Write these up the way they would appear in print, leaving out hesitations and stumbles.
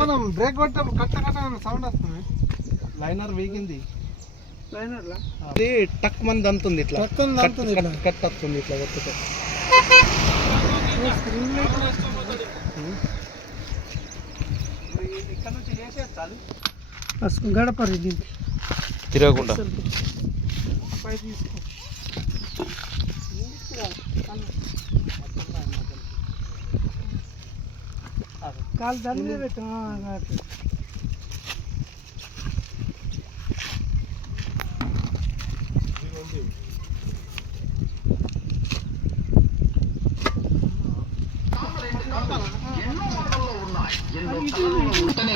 మనం బ్రేక్ కొట్టేటప్పుడు కట్ట కట్ట సౌండ్ వస్తుంది. లైనర్ వీగింది. అది టక్ మంది అంతుంది ఇట్లా కట్ వస్తుంది ఇట్లా కొట్టుతో. ఇక్కడ నుంచి చేసేస్తాను గడపరి తిరగకుండా కాలు తల్లి పెట్టా.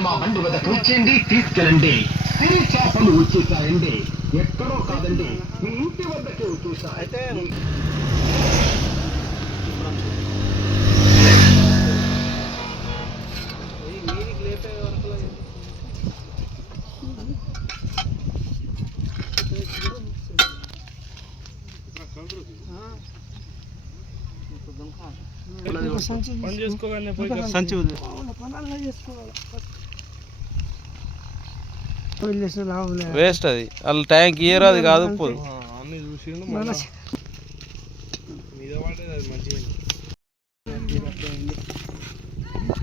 మా బండి వద్దకు వచ్చేయండి, తీసుకెళ్ళండి. సిరి చేపలు వచ్చేసాయండి, ఎక్కడో కాదండి, మీ ఇంటి వద్దకే వచ్చేసా. అయితే మీనికి లేపే వరకు సంచి వేస్ట్ అది. వాళ్ళు ట్యాంక్ ఇయర్ అది కాదు అన్ని చూసిండు మీద పడేది. అది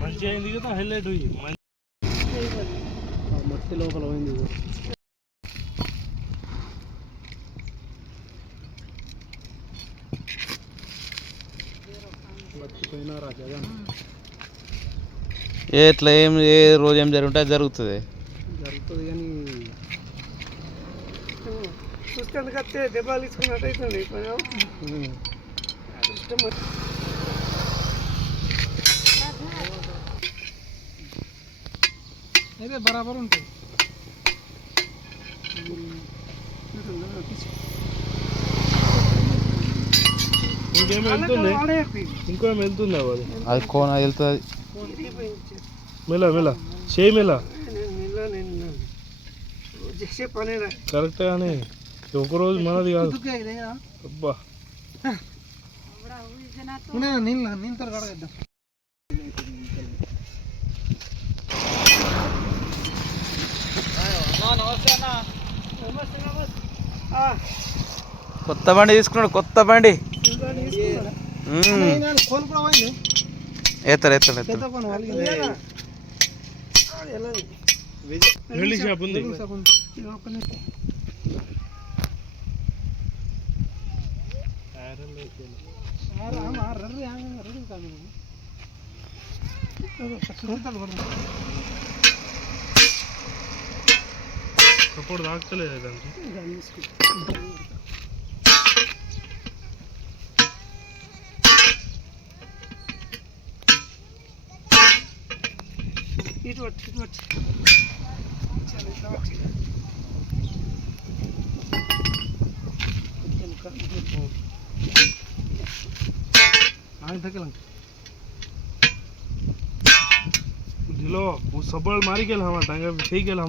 మంచిగా అయింది కదా. హైలైట్ మట్టి లోపల పోయింది. ఎట్లా ఏ రోజు ఏం జరుగుంటే అది జరుగుతుంది కానీ చూస్తే వస్తే దెబ్బలు తీసుకున్నట్టు అవుతుంది. అయితే బరాబర్ ఉంటుంది. ఇంకేమో వెళ్తుంది, ఇంకేమో వెళ్తుంది. అది కోన వెళ్తుంది. మెల్ల మెల్ల చేయి మెల్ల కరెక్ట్ కానీ ఒకరోజు మనది కాదు. అబ్బా నీళ్ళతో కడగద్దాం. కొత్త బండి తీసుకున్నాడు. కొత్త బండి ఎత్తారు ఎత్తారు ఎత్తారు. షాప్ ఉంది. సపోర్ట్ తాకుతలేదు దానికి. ఇటు పట్టు ఇటు పట్టు. दिलो वो सबल मारी गेल हम टांगे ठीक गेल हम।